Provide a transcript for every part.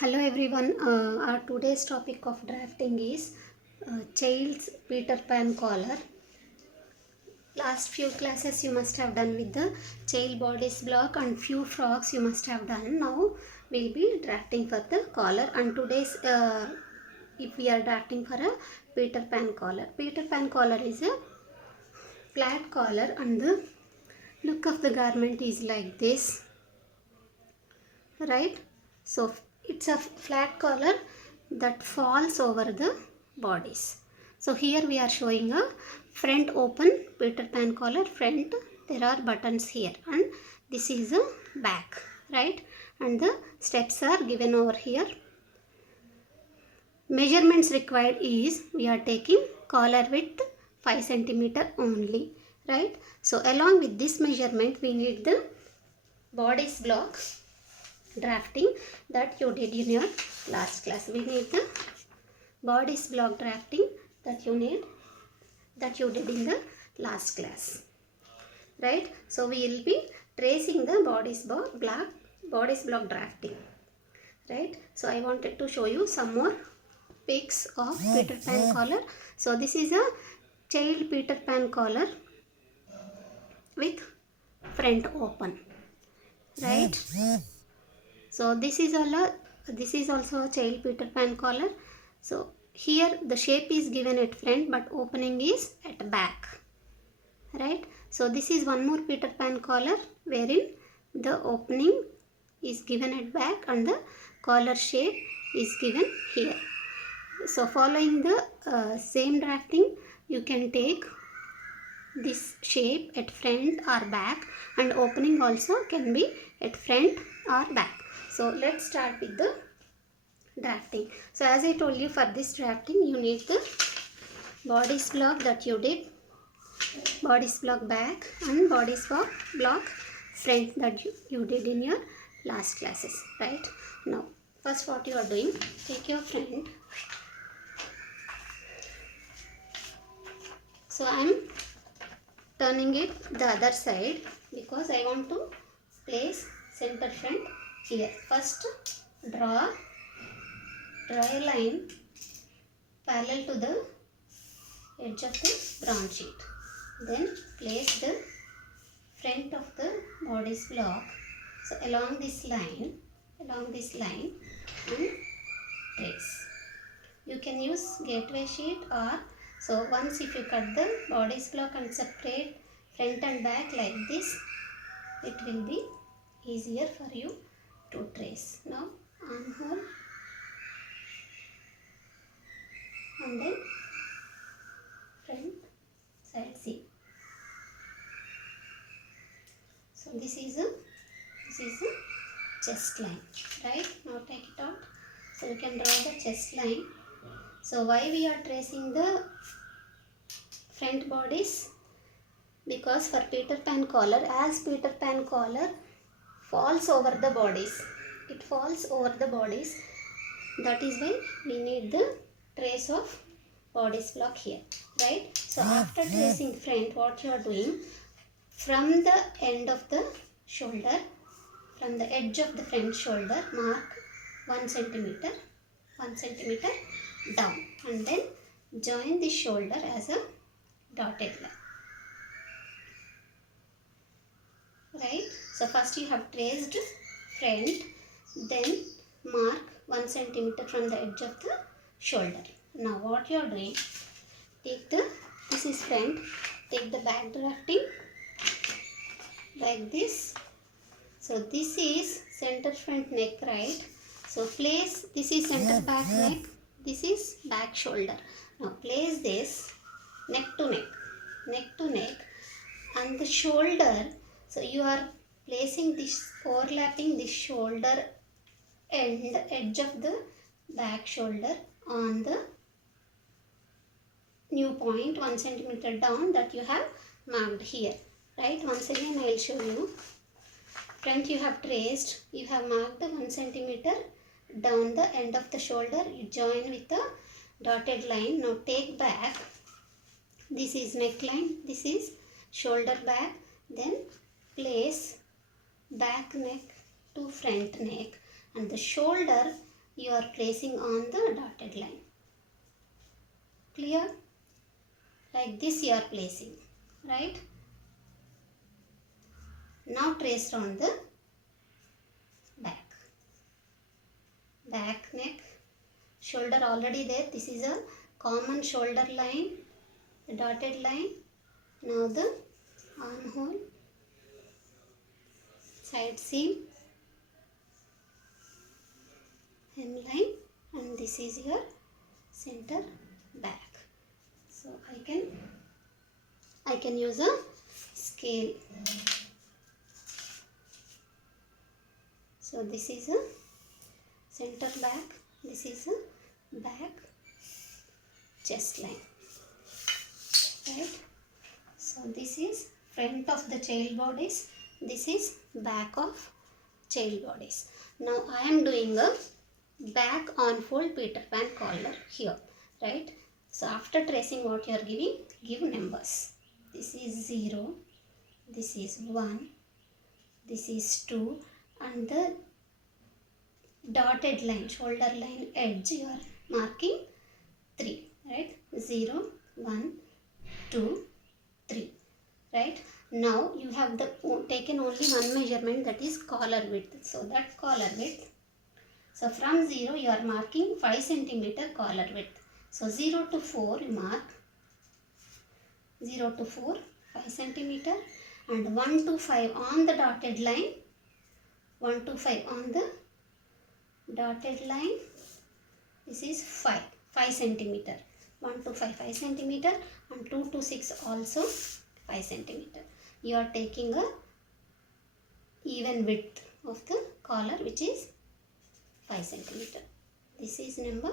Hello everyone. Our today's topic of drafting is child's Peter Pan collar. Last few classes you must have done with the child bodice block and few frogs you must have done. Now we'll be drafting for the collar, and today's if we are drafting for a Peter Pan collar. Peter Pan collar is a flat collar and the look of the garment is like this, right? So it's a flat collar that falls over the bodies. So here we are showing a front open Peter Pan collar. Front, there are buttons here, and this is a back, right? And the steps are given over here. Measurements required is we are taking collar width 5 centimeter only, right? So along with this measurement we need the bodice block drafting that you did in your last class. We need the bodice block drafting that you did in the last class, right? So we will be tracing the bodice block drafting, right? So I wanted to show you some more pics of Peter Pan collar. So this is a child Peter Pan collar with front open, right? So this is also a child Peter Pan collar. So here the shape is given at front but opening is at back, right? So this is one more Peter Pan collar wherein the opening is given at back and the collar shape is given here. So following the same drafting, you can take this shape at front or back, and opening also can be at front or back. So let's start with the drafting. So as I told you, for this drafting you need the bodice block that you did, bodice block back and bodice block front that you did in your last classes, right? Now first what you are doing, take your front. So I am turning it the other side because I want to place center front here. First draw a line parallel to the edge of the bronze sheet. Then place the front of the bodice block. So along this line and trace. You can use gateway sheet, or so once if you cut the bodice block and separate front and back like this, it will be easier for you to trace. Now armhole and then front side seam. So this is a chest line, right? Now take it out. So you can draw the chest line. So why we are tracing the front bodice? Because for Peter Pan collar, as Peter Pan collar falls over the bodies, it falls over the bodies. That is why we need the trace of bodice block here, right? So after tracing front, what you are doing, from the end of the shoulder, from the edge of the front shoulder, mark 1 centimeter down, and then join the shoulder as a dotted line, right? So first you have traced front, then mark 1 centimeter from the edge of the shoulder. Now what you are doing, this is front, take the back drafting like this. So this is center front neck, right? So place, this is center back neck, this is back shoulder. Now place this neck to neck and the shoulder. So you are placing this, overlapping this shoulder and the edge of the back shoulder on the new point 1 centimeter down that you have marked here, right? Once again I will show you. Front you have traced, you have marked 1 centimeter down the end of the shoulder, you join with a dotted line. Now take back, this is neckline, this is shoulder back, then place back neck to front neck, and the shoulder you are placing on the dotted line. Clear? Like this you are placing, right? Now trace round the back. Back neck, shoulder already there. This is a common shoulder line, the dotted line. Now the armhole, side seam, hemline, and this is your center back. So I can use a scale. So this is a center back, this is a back chest line, right? So this is front of the child bodice, this is back of child bodice. Now I am doing a back on fold Peter Pan collar here, right? So after tracing what you are giving, give numbers. This is 0, this is 1, this is 2, and the dotted line, shoulder line edge you are marking 3, right? 0, 1, 2, 3, right? Now you have taken only one measurement, that is collar width. So that collar width, so from 0 you are marking 5 centimeter collar width. So 0 to 4 you mark 0 to 4 5 centimeter, and 1 to 5 on the dotted line, 1 to 5 on the dotted line, this is 5 centimeter, 1 to 5 centimeter, and 2 to 6 also 5 centimeter. You are taking a even width of the collar, which is 5 centimeter. This is number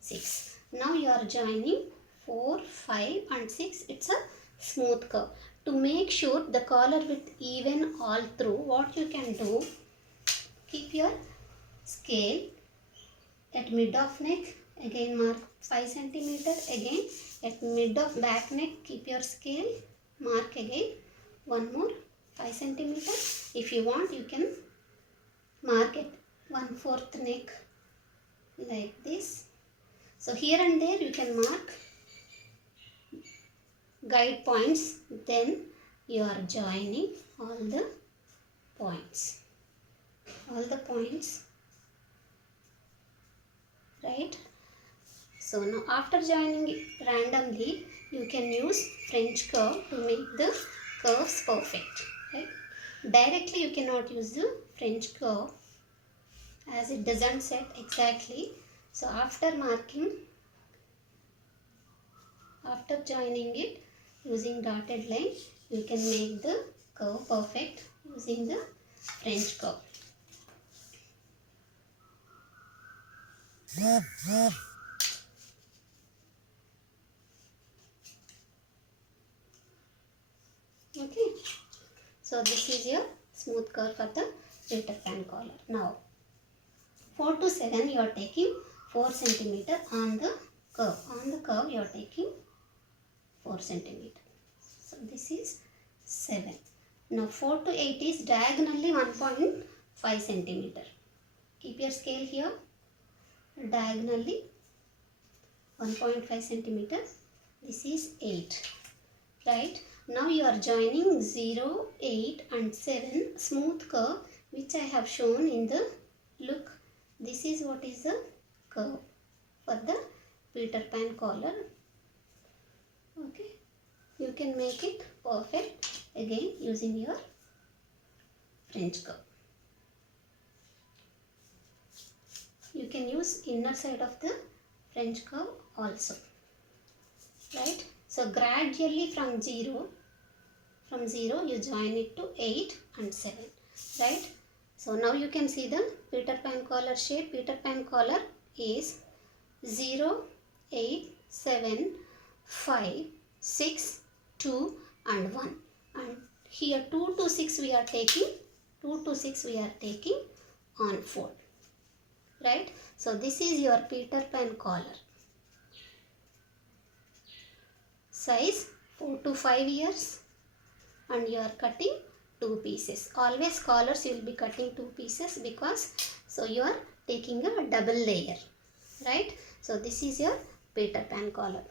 6. Now you are joining 4, 5 and 6. It's a smooth curve. To make sure the collar width even all through, what you can do, keep your scale at mid of neck, again mark 5 centimeter, again at mid of back neck keep your scale, mark again one more 5 centimeter. If you want, you can mark at 1/4 neck like this. So here and there you can mark guide points, then you are joining all the points, right? So now after joining it randomly, you can use French curve to make the curves perfect, right? Directly you cannot use the French curve as it doesn't set exactly. So after joining it using dotted line, you can make the curve perfect using the French curve. Okay, so this is your smooth curve for the Peter Pan collar. Now 4 to 7 you are taking 4 centimeter on the curve. On the curve you are taking 4 centimeter. So this is 7. Now 4 to 8 is diagonally 1.5 centimeter. Keep your scale here. Diagonally 1.5 centimeter. This is 8. Right? Now you are joining 0, 8 and 7 smooth curve, which I have shown in the look. This is what is the curve for the Peter Pan collar. Okay, you can make it perfect again using your French curve. You can use inner side of the French curve also, right? So gradually from 0 you join it to 8 and 7, right? So now you can see the Peter Pan collar shape. Peter Pan collar is 0, 8, 7, 5, 6, 2 and 1. And here 2 to 6 we are taking on fold, right? So this is your Peter Pan collar. Size 4 to 5 years, and you are cutting 2 pieces. Always collars you will be cutting 2 pieces because so your taking a double layer, right? So this is your Peter Pan collar.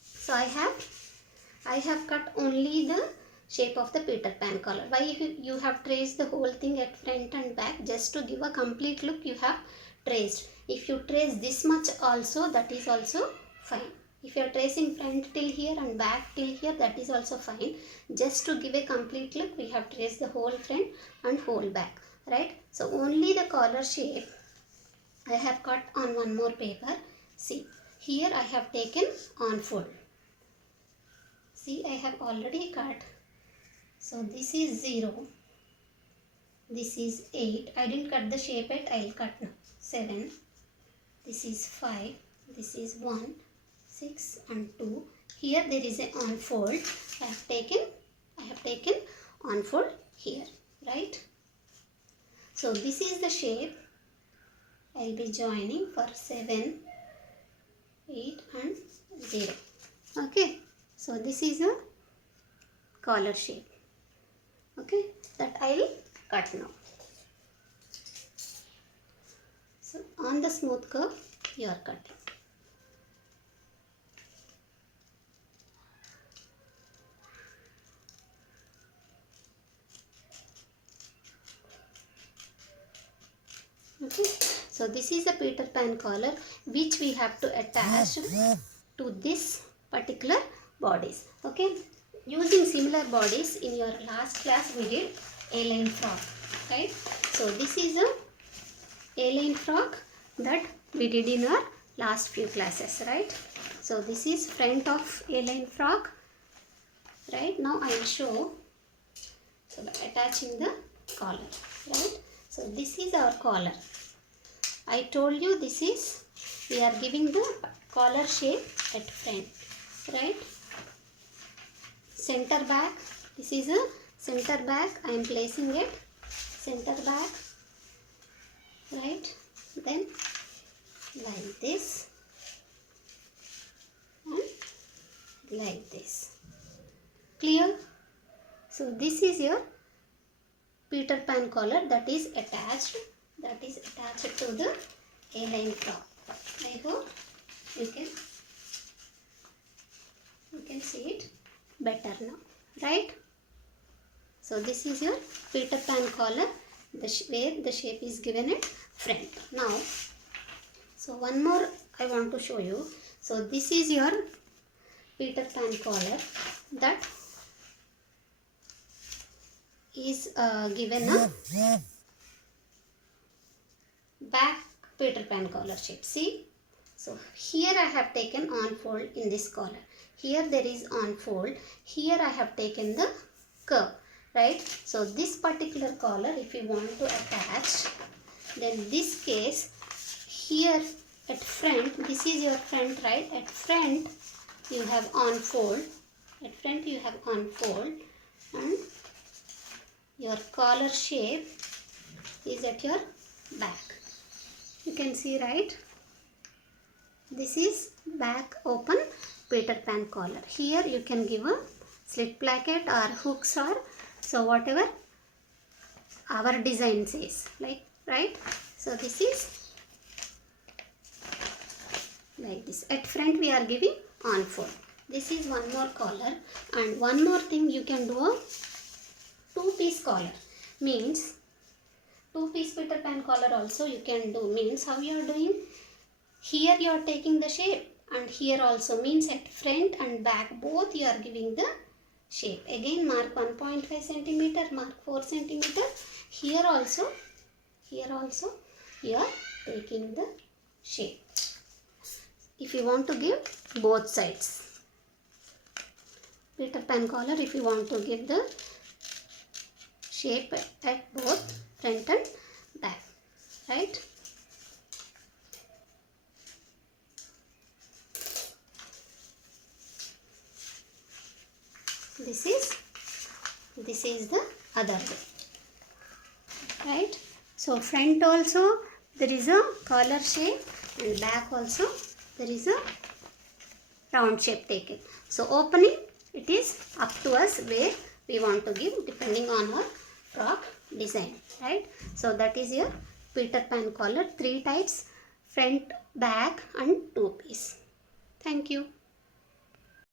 So I have cut only the shape of the Peter Pan collar. Why you have traced the whole thing at front and back? Just to give a complete look you have traced. If you trace this much also, that is also fine. If you are tracing front till here and back till here, that is also fine. Just to give a complete look, we have traced the whole front and whole back, right? So only the collar shape I have cut on one more paper. See, here I have taken on fold. See, I have already cut. So this is 0. This is 8. I didn't cut the shape yet. I will cut now. 7. This is 5. This is 1, 6 and 2. Here there is a unfold. I have taken unfold here, right? So this is the shape I will be joining for 7, 8 and 0. Okay. So this is a collar shape. Okay. That I will cut now. So on the smooth curve you are cutting. Okay. So this is a Peter Pan collar which we have to attach to this particular bodies. Okay. Using similar bodies in your last class we did A-line frock, right? So this is a A-line frock that we did in our last few classes, right? So this is front of A-line frock, right? Now I will show, so by attaching the collar, right? So this is our collar. I told you this is, we are giving the collar shape at front, right? Center back, this is a center back, I am placing it center back, right? Then like this and like this. Clear? So this is your Peter Pan collar that is attached to the A-line frock. I hope you can see it better now, right? So this is your Peter Pan collar, where the shape is given at front. Now, so one more I want to show you. So this is your Peter Pan collar that is given a back Peter Pan collar shape. See, so here I have taken unfold in this collar. Here there is unfold. Here I have taken the curve, right? So this particular collar, if you want to attach, then this case here at front, this is your front, right? At front you have unfold. At front you have unfold, and your collar shape is at your back. You can see, right? This is back open Peter Pan collar. Here you can give a slit placket or hooks, or so whatever our design says, like, right? So this is like this. At front we are giving unfold. This is one more collar, and one more thing, you can do a two-piece collar. Means two-piece Peter Pan collar also you can do. Means how you are doing? Here you are taking the shape, and here also, means at front and back both you are giving the shape. Again mark 1.5 centimeter, mark 4 centimeter. Here also you are taking the shape. If you want to give both sides, Peter Pan collar, if you want to give the shape at both front and back, right? This is the other way, right? So front also there is a collar shape, and back also there is a round shape taken. So opening, it is up to us where we want to give depending on our frock design, right? So that is your Peter Pan collar, 3 types, front, back and 2 piece. Thank you.